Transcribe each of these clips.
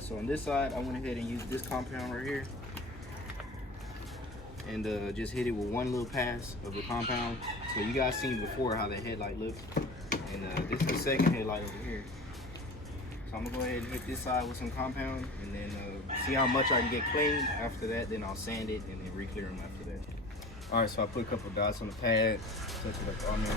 So on this side, I went ahead and used this compound right here, and just hit it with one little pass of the compound. So you guys seen before how the headlight looks, and this is the second headlight over here. So I'm gonna go ahead and hit this side with some compound, and then see how much I can get cleaned. After that, then I'll sand it and then re-clear them after that. All right, so I put a couple of dots on the pad, touch it up on there.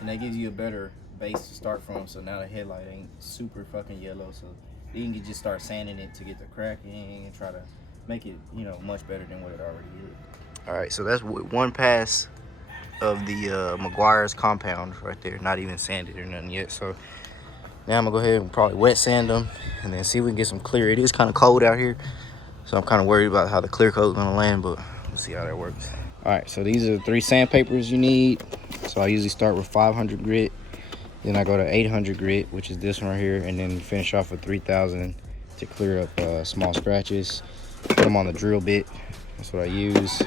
And that gives you a better base to start from, so now the headlight ain't super fucking yellow, so you can just start sanding it to get the cracking and try to make it, you know, much better than what it already is. All right, so that's one pass of the Mjjc's compound right there, not even sanded or nothing yet. So now I'm gonna go ahead and probably wet sand them and then see if we can get some clear. It is kind of cold out here, so I'm kind of worried about how the clear coat is gonna land, but we'll see how that works. All right, so these are the 3 sandpapers you need. So I usually start with 500 grit, then I go to 800 grit, which is this one right here, and then finish off with 3000 to clear up small scratches. Put them on the drill bit, that's what I use.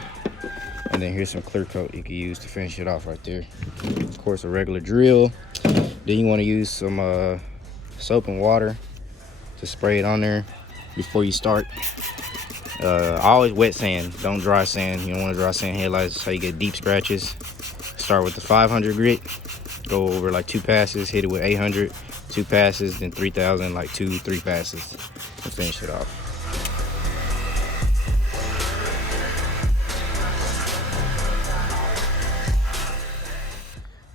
And then here's some clear coat you can use to finish it off right there. Of course, a regular drill. Then you want to use some soap and water to spray it on there before you start. I always wet sand, don't dry sand. You don't want to dry sand headlights, that's how you get deep scratches. Start with the 500 grit, go over like 2 passes, hit it with 800, 2 passes, then 3000, like 2-3 passes, and finish it off.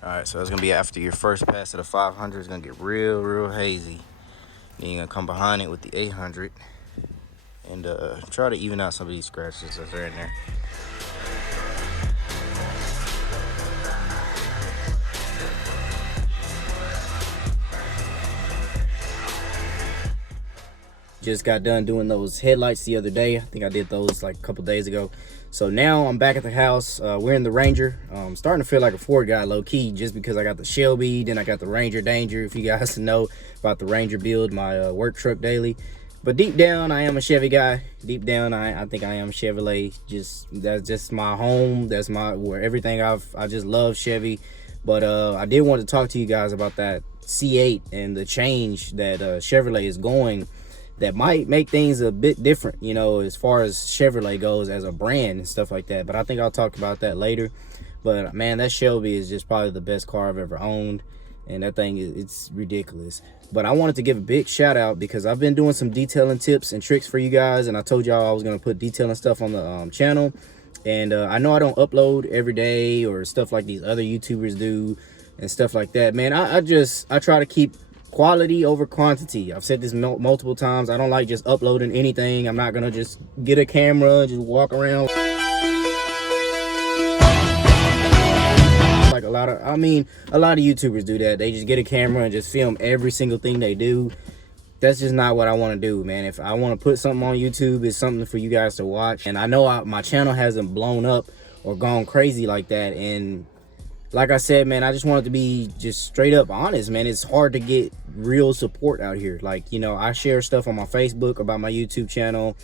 All right, so it's gonna be after your first pass of the 500, it's gonna get real hazy. Then you're gonna come behind it with the 800 and try to even out some of these scratches that are in there. Just got done doing those headlights the other day. I think I did those like a couple days ago. So now I'm back at the house. We're in the Ranger. I'm starting to feel like a Ford guy, low key, just because I got the Shelby, then I got the Ranger Danger. If you guys know about the Ranger build, my work truck daily. But deep down, I am a Chevy guy. Deep down, I think I am Chevrolet. That's just my home. That's where everything I just love Chevy. But I did want to talk to you guys about that C8 and the change that Chevrolet is going. That might make things a bit different, you know, as far as Chevrolet goes as a brand and stuff like that. But I think I'll talk about that later. But man, that Shelby is just probably the best car I've ever owned, and that thing it's ridiculous. But I wanted to give a big shout out because I've been doing some detailing tips and tricks for you guys, and I told y'all I was going to put detailing stuff on the channel. And I know I don't upload every day or stuff like these other YouTubers do and stuff like that. Man, I try to keep quality over quantity. I've said this multiple times. I don't like just uploading anything. I'm not gonna just get a camera and just walk around like a lot of YouTubers do that. They just get a camera and just film every single thing they do. That's just not what I want to do, man. If I want to put something on YouTube, it's something for you guys to watch. And I know my channel hasn't blown up or gone crazy like that, and like I said, man, I just wanted to be just straight up honest, man. It's hard to get real support out here. Like, you know, I share stuff on my Facebook about my YouTube channel.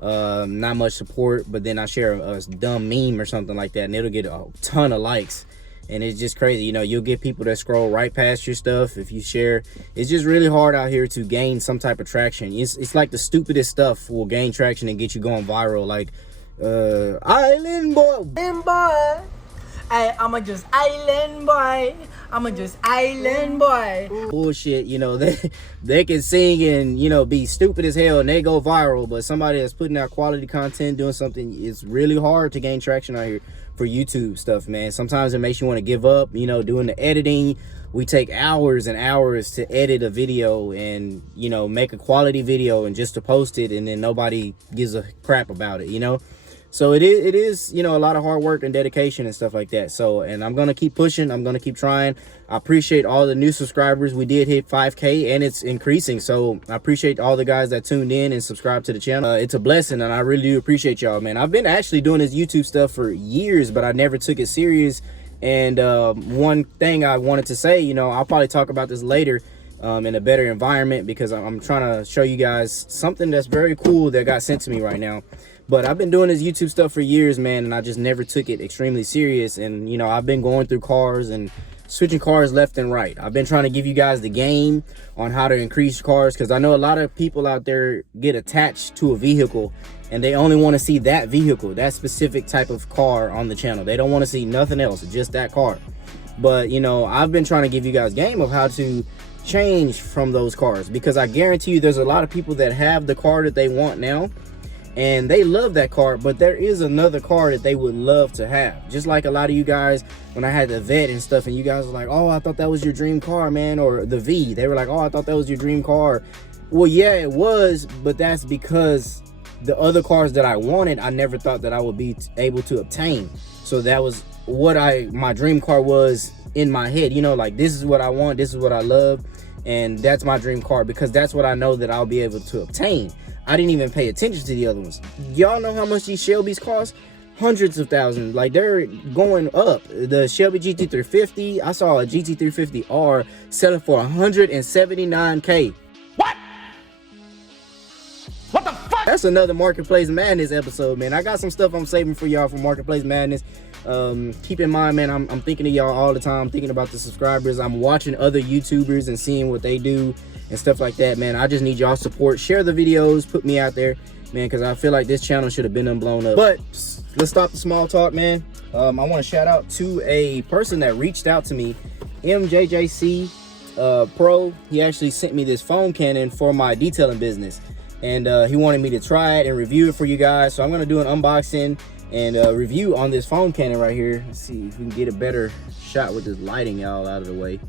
Not much support, but then I share a dumb meme or something like that, and it'll get a ton of likes. And it's just crazy. You know, you'll get people that scroll right past your stuff if you share. It's just really hard out here to gain some type of traction. It's like the stupidest stuff will gain traction and get you going viral. Like, Island Boy. I'm just island boy. I'm just island boy. Bullshit, you know, they can sing and, you know, be stupid as hell and they go viral, but somebody that's putting out quality content, doing something, it's really hard to gain traction out here for YouTube stuff, man. Sometimes it makes you want to give up, you know, doing the editing. We take hours and hours to edit a video and, you know, make a quality video and just to post it, and then nobody gives a crap about it, you know. So it is, you know, a lot of hard work and dedication and stuff like that. So, and I'm gonna keep pushing, I'm gonna keep trying. I appreciate all the new subscribers. We did hit 5K and it's increasing, so I appreciate all the guys that tuned in and subscribed to the channel. It's a blessing, and I really do appreciate y'all, man. I've been actually doing this YouTube stuff for years, but I never took it serious. And one thing I wanted to say, you know, I'll probably talk about this later in a better environment, because I'm trying to show you guys something that's very cool that got sent to me right now. But I've been doing this YouTube stuff for years, man, and I just never took it extremely serious. And, you know, I've been going through cars and switching cars left and right. I've been trying to give you guys the game on how to increase cars, because I know a lot of people out there get attached to a vehicle and they only want to see that vehicle, that specific type of car on the channel. They don't want to see nothing else, just that car. But, you know, I've been trying to give you guys game of how to change from those cars, because I guarantee you there's a lot of people that have the car that they want now and they love that car, but there is another car that they would love to have. Just like a lot of you guys, when I had the Vet and stuff, and you guys were like, oh, I thought that was your dream car, man. Or the V, they were like, oh, I thought that was your dream car. Well, yeah, it was, but that's because the other cars that I wanted, I never thought that I would be able to obtain. So that was what my dream car was in my head, you know, like, this is what I want, this is what I love, and that's my dream car, because that's what I know that I'll be able to obtain. I didn't even pay attention to the other ones. Y'all know how much these Shelbys cost? Hundreds of thousands. Like, they're going up. The Shelby GT350, I saw a GT350R selling for $179K. What the fuck? That's another Marketplace Madness episode, man. I got some stuff I'm saving for y'all for Marketplace Madness. Keep in mind, man, I'm thinking of y'all all the time, thinking about the subscribers. I'm watching other YouTubers and seeing what they do and stuff like that, man. I just need y'all support. Share the videos, put me out there, man, because I feel like this channel should have been blown up. But let's stop the small talk, man. I want to shout out to a person that reached out to me, Mjjc Pro. He actually sent me this foam cannon for my detailing business, and he wanted me to try it and review it for you guys. So I'm going to do an unboxing and review on this foam cannon right here. Let's see if we can get a better shot with this lighting all out of the way.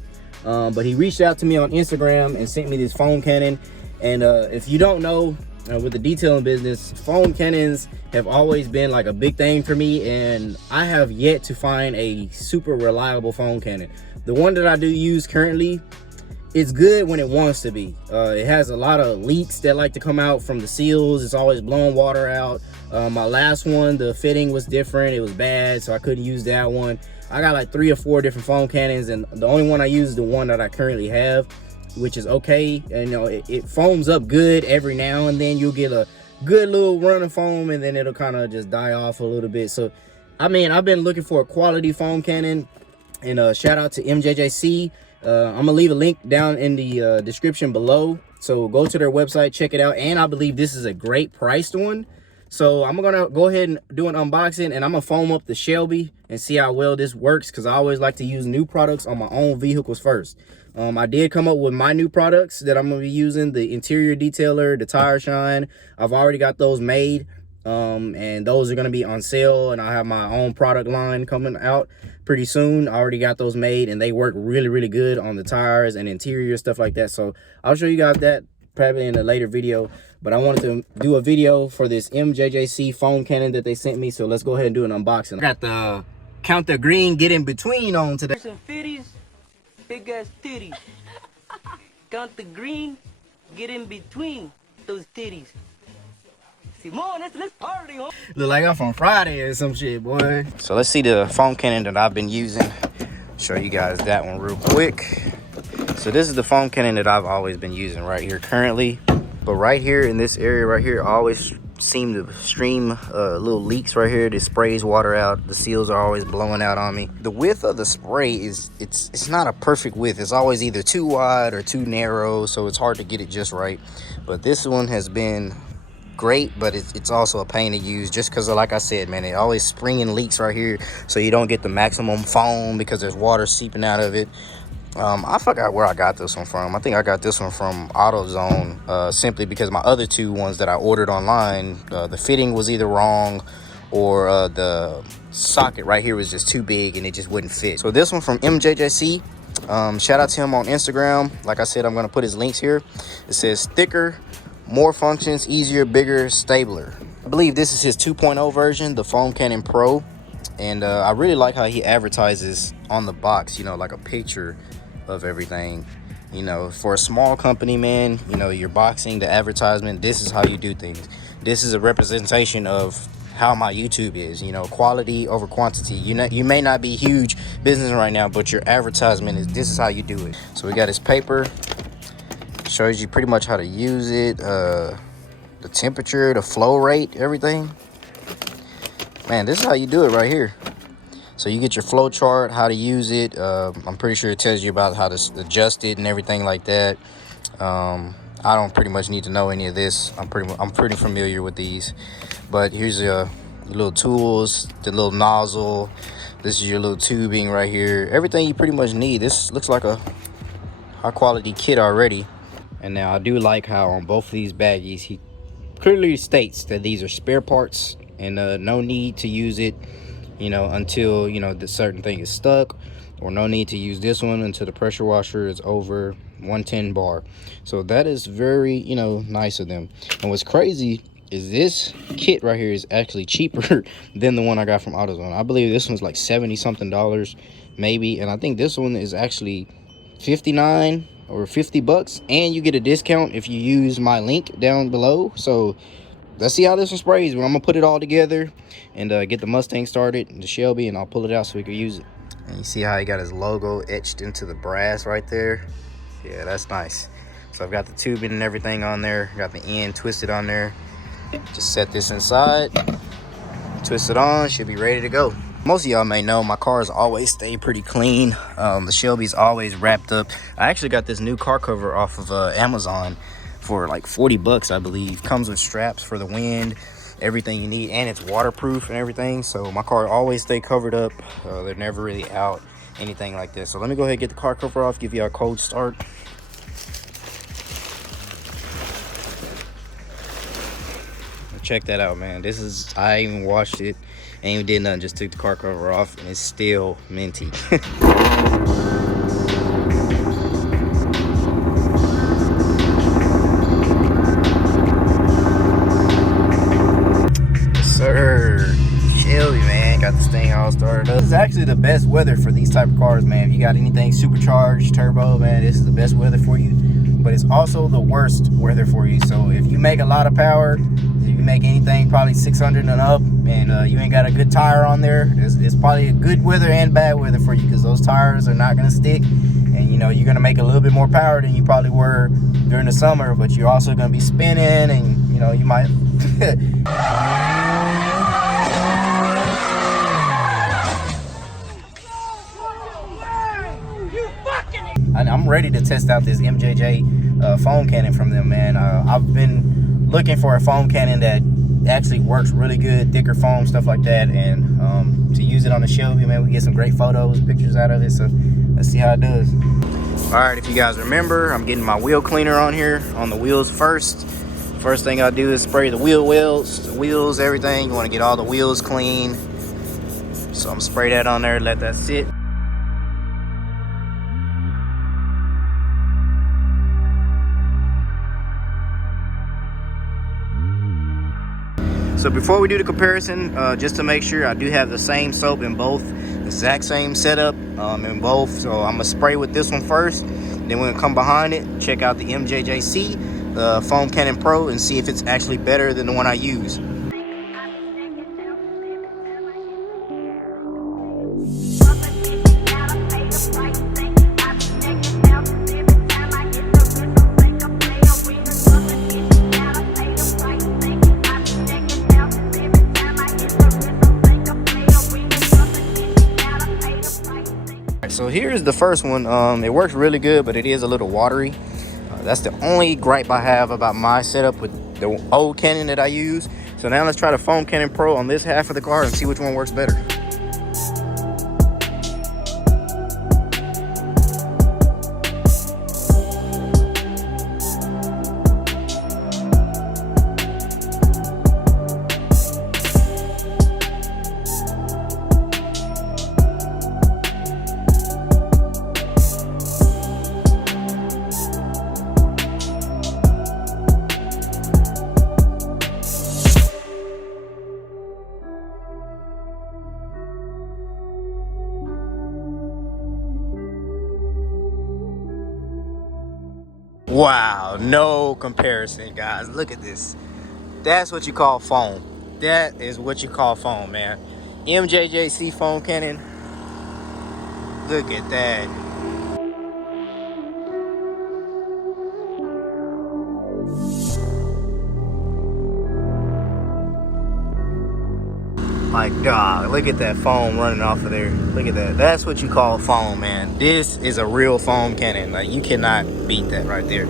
But he reached out to me on Instagram and sent me this foam cannon. And if you don't know, with the detailing business, foam cannons have always been like a big thing for me, and I have yet to find a super reliable foam cannon. The one that I do use currently, it's good when it wants to be. It has a lot of leaks that like to come out from the seals. It's always blowing water out. My last one, the fitting was different. It was bad, so I couldn't use that one. I got like 3 or 4 different foam cannons, and the only one I use is the one that I currently have, which is okay. And, you know, it foams up good every now and then. You'll get a good little run of foam, and then it'll kind of just die off a little bit. So, I mean, I've been looking for a quality foam cannon, and shout out to Mjjc. I'm gonna leave a link down in the description below, so go to their website, check it out. And I believe this is a great priced one. So I'm gonna go ahead and do an unboxing, and I'm gonna foam up the Shelby and see how well this works, because I always like to use new products on my own vehicles first. I did come up with my new products that I'm gonna be using: the interior detailer, the tire shine. I've already got those made, and those are gonna be on sale, and I have my own product line coming out pretty soon. I already got those made, and they work really, really good on the tires and interior stuff like that. So I'll show you guys that probably in a later video. But I wanted to do a video for this Mjjc foam cannon that they sent me, so let's go ahead and do an unboxing. I got the Count the Green Get In Between on today. Some fitties, big ass titties. Count the green, get in between those titties. Simone, let's party, huh? Look like I'm from Friday or some shit, boy. So let's see the foam cannon that I've been using. Show you guys that one real quick. So this is the foam cannon that I've always been using right here currently. But right here in this area right here, I always seem to stream little leaks right here. It sprays water out. The seals are always blowing out on me. The width of the spray is, it's not a perfect width. It's always either too wide or too narrow, so it's hard to get it just right. But this one has been great, but it's also a pain to use, just because, like I said, man, it always springing leaks right here, so you don't get the maximum foam because there's water seeping out of it. I forgot where I got this one from. I think I got this one from AutoZone, simply because my other 2 ones that I ordered online, the fitting was either wrong, or the socket right here was just too big and it just wouldn't fit. So this one from Mjjc, shout out to him on Instagram. Like I said, I'm going to put his links here. It says thicker, more functions, easier, bigger, stabler. I believe this is his 2.0 version, the Foam Cannon Pro. And I really like how he advertises on the box, you know, like a picture of everything. You know, for a small company, man, you know, your boxing, the advertisement, this is how you do things. This is a representation of how my YouTube is, you know, quality over quantity. You may not be huge business right now, but your advertisement is, this is how you do it. So we got his paper, shows you pretty much how to use it, the temperature, the flow rate, everything. Man, this is how you do it right here. So you get your flow chart, how to use it. I'm pretty sure it tells you about how to adjust it and everything like that. I don't pretty much need to know any of this. I'm pretty familiar with these. But here's your little tools, the little nozzle. This is your little tubing right here. Everything you pretty much need. This looks like a high quality kit already. And now I do like how on both of these baggies, he clearly states that these are spare parts and no need to use it, you know, until, you know, the certain thing is stuck, or no need to use this one until the pressure washer is over 110 bar. So that is very, you know, nice of them. And what's crazy is this kit right here is actually cheaper than the one I got from AutoZone. I believe this one's like 70 something dollars maybe, and I think this one is actually 59 or 50 bucks, and you get a discount if you use my link down below. So let's see how this one sprays. Well, I'm gonna put it all together and get the Mustang started, the Shelby, and I'll pull it out so we can use it. And you see how he got his logo etched into the brass right there? Yeah, that's nice. So I've got the tubing and everything on there, got the end twisted on there. Just set this inside, twist it on, should be ready to go. Most of y'all may know my cars always stay pretty clean. The Shelby's always wrapped up. I actually got this new car cover off of Amazon for like 40 bucks, I believe. Comes with straps for the wind, everything you need, and it's waterproof and everything. So my car always stay covered up. They're never really out, anything like this. So let me go ahead and get the car cover off, give you a cold start. Check that out, man. This is, I even washed it, ain't even did nothing, just took the car cover off, and it's still minty. Sir, Shelby, man, got this thing all started up. This is actually the best weather for these type of cars, man. If you got anything supercharged, turbo, man, this is the best weather for you. But it's also the worst weather for you. So if you make a lot of power, if you make anything probably 600 and up, and you ain't got a good tire on there, it's probably a good weather and bad weather for you, because those tires are not gonna stick, and you know you're gonna make a little bit more power than you probably were during the summer, but you're also gonna be spinning, and you know you might I'm ready to test out this Mjjc foam cannon from them, man. I've been looking for a foam cannon that actually works really good, thicker foam, stuff like that, and to use it on the Shelby, man, we get some great photos, pictures out of it. So let's see how it does. All right, if you guys remember, I'm getting my wheel cleaner on here on the wheels first. First thing I do is spray the wheels, everything. You want to get all the wheels clean. So I'm spray that on there, let that sit. So before we do the comparison, just to make sure, I do have the same soap in both, the exact same setup in both. So I'm gonna spray with this one first, then we're gonna come behind it, check out the Mjjc, the Foam Cannon Pro, and see if it's actually better than the one I use. So here's the first one. It works really good, but it is a little watery. That's the only gripe I have about my setup with the old Cannon that I use. So now let's try the Foam Cannon Pro on this half of the car and see which one works better. Wow, no comparison, guys. Look at this. That's what you call foam. That is what you call foam, man. Mjjc foam cannon. Look at that. My God, look at that foam running off of there. Look at that. That's what you call foam, man. This is a real foam cannon. Like, you cannot beat that right there.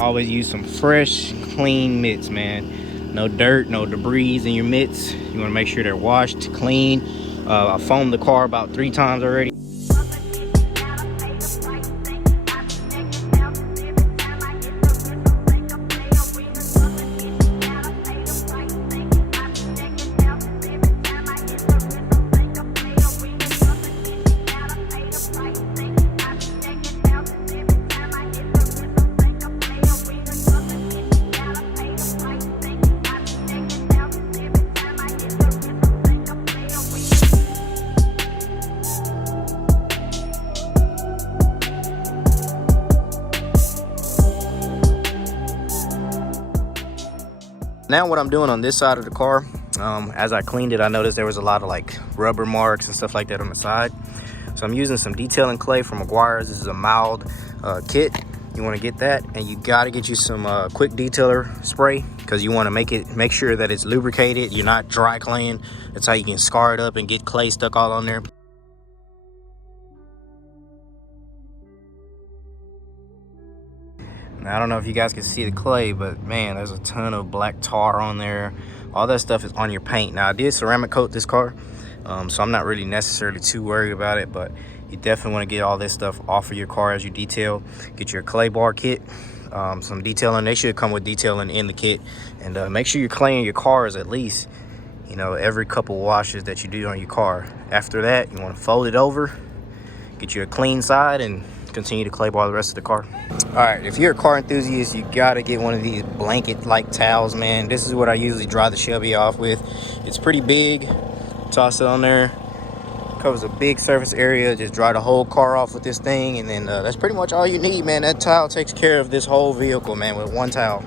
Always use some fresh, clean mitts, man. No dirt, no debris in your mitts. You want to make sure they're washed, clean. I foamed the car about 3 times already. Now what I'm doing on this side of the car, as I cleaned it, I noticed there was a lot of like rubber marks and stuff like that on the side. So I'm using some detailing clay from Mjjc's. This is a mild kit. You want to get that, and you got to get you some quick detailer spray, because you want to make sure that it's lubricated. You're not dry claying. That's how you can scar it up and get clay stuck all on there. Now, I don't know if you guys can see the clay, but man, there's a ton of black tar on there. All that stuff is on your paint. Now, I did ceramic coat this car, so I'm not really necessarily too worried about it, but you definitely want to get all this stuff off of your car as you detail. Get your clay bar kit, some detailing. They should come with detailing in the kit. And make sure you're cleaning your cars at least, you know, every couple washes that you do on your car. After that, you want to fold it over, get you a clean side, and continue to clay bar the rest of the car. All right, if you're a car enthusiast, you gotta get one of these blanket like towels, man. This is what I usually dry the Shelby off with. It's pretty big. Toss it on there, covers a big surface area. Just dry the whole car off with this thing, and then that's pretty much all you need, man. That towel takes care of this whole vehicle, man, with one towel.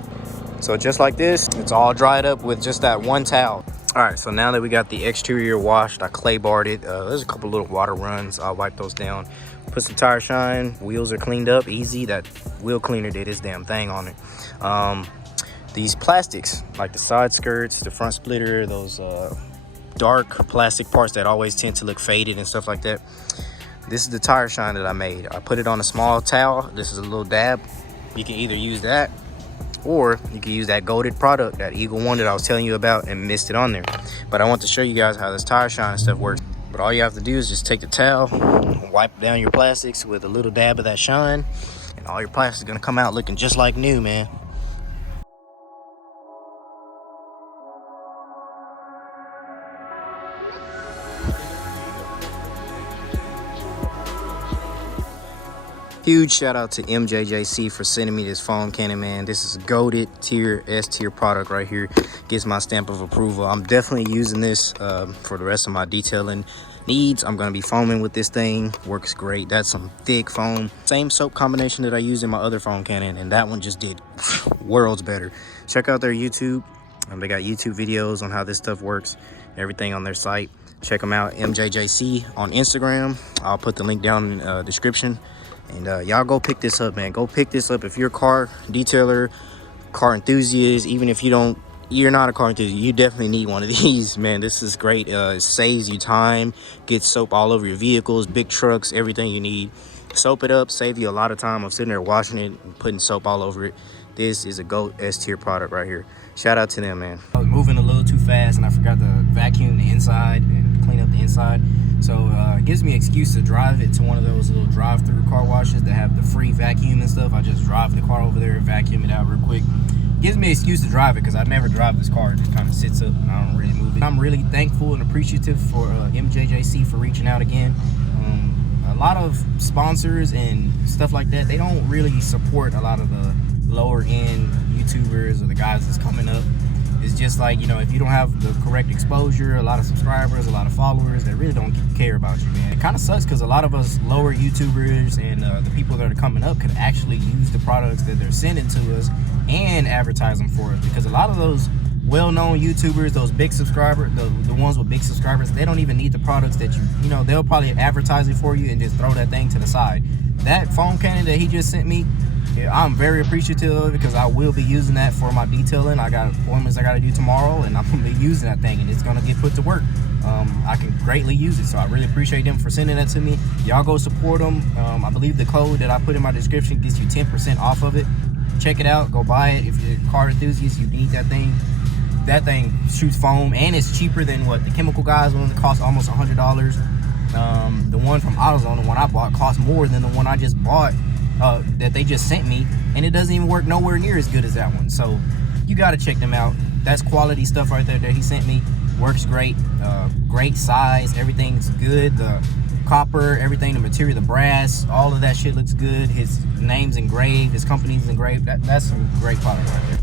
So just like this, it's all dried up with just that one towel. All right, so now that we got the exterior washed, I clay barred it. There's a couple little water runs. I'll wipe those down. Put some tire shine. Wheels are cleaned up easy. That wheel cleaner did his damn thing on it. These plastics, like the side skirts, the front splitter, those dark plastic parts that always tend to look faded and stuff like that. This is the tire shine that I made. I put it on a small towel. This is a little dab. You can either use that, or you can use that golded product, that Eagle One that I was telling you about, and mist it on there. But I want to show you guys how this tire shine and stuff works. But all you have to do is just take the towel, wipe down your plastics with a little dab of that shine, and all your plastic is gonna come out looking just like new, man. Huge shout out to Mjjc for sending me this foam cannon, man. This is goated tier, S tier product right here. Gets my stamp of approval. I'm definitely using this for the rest of my detailing needs. I'm gonna be foaming with this thing. Works great. That's some thick foam. Same soap combination that I use in my other foam cannon, and that one just did worlds better. Check out their YouTube. They got YouTube videos on how this stuff works. Everything on their site. Check them out. Mjjc on Instagram. I'll put the link down in the description. And y'all go pick this up, man. Go pick this up if you're a car detailer, car enthusiast. Even if you don't you're not a car enthusiast, you definitely need one of these, man. This is great. It saves you time, gets soap all over your vehicles, big trucks, everything you need. Soap it up, save you a lot of time of sitting there washing it and putting soap all over it. This is a GOAT S-tier product right here. Shout out to them, man. I was moving a little too fast and I forgot to vacuum the inside and clean up the inside. So it gives me an excuse to drive it to one of those little drive-through car washes that have the free vacuum and stuff. I just drive the car over there and vacuum it out real quick. Gives me an excuse to drive it because I never drive this car. It just kind of sits up and I don't really move it. I'm really thankful and appreciative for Mjjc for reaching out again. A lot of sponsors and stuff like that, they don't really support a lot of the lower end YouTubers or the guys that's coming up. It's just like, you know, if you don't have the correct exposure, a lot of subscribers, a lot of followers, they really don't care about you, man. It kind of sucks because a lot of us lower YouTubers and the people that are coming up could actually use the products that they're sending to us and advertise them for us, because a lot of those well-known YouTubers, those big subscribers, the ones with big subscribers, they don't even need the products that you know, they'll probably advertise it for you and just throw that thing to the side. That foam cannon that he just sent me, I'm very appreciative of it because I will be using that for my detailing. I got appointments I got to do tomorrow and I'm going to be using that thing and it's going to get put to work. I can greatly use it, so I really appreciate them for sending that to me. Y'all go support them. I believe the code that I put in my description gets you 10% off of it. Check it out, go buy it. If you're a car enthusiast, you need that thing. That thing shoots foam and it's cheaper than what the chemical guys one that costs almost $100. The one from AutoZone, the one I bought, cost more than the one I just bought that they just sent me, and it doesn't even work nowhere near as good as that one. So you got to check them out. That's quality stuff right there that he sent me. Works great, great size, everything's good. The copper, everything, the material, the brass, all of that shit looks good. His name's engraved, his company's engraved. That's some great product right there.